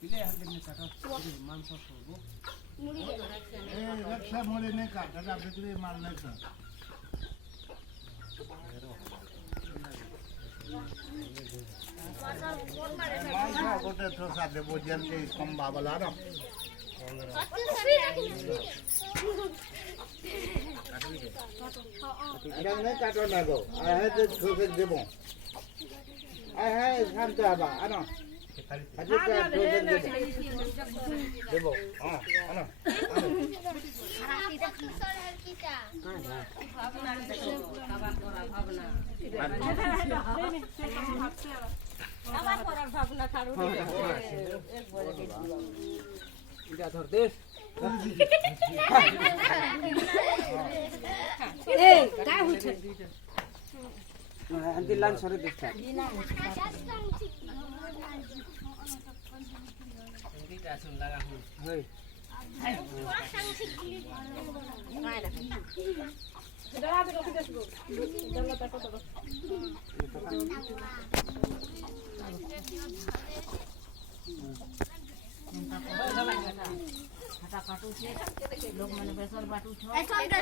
পিলে হাতে নিয়ে কাটা মাংস করবো মুড়ি रक्षा मोड़े नहीं काटा था बिक्री माल नहीं था मांसा कोटे थोड़ा दे वो जल के कम बाबला ना अरे नहीं काटो ना दो आए हैं तो छोटे देबो आए हैं शांत आबा आना আজকে প্রয়োজন দেব হ্যাঁ আনো রাখিটা কিশোর আর কিটা ভাবনা দেখো খাবার করা ভাবনা খাবার করার ভাবনা কারণ এক বলে এটা ধর দেশ এই কাই হইছে আন্টি লাইন সরে দেশ এটা আসুন লাগা হুন হই খাটা কাটু છે લોક મને બેસર બાટુ છો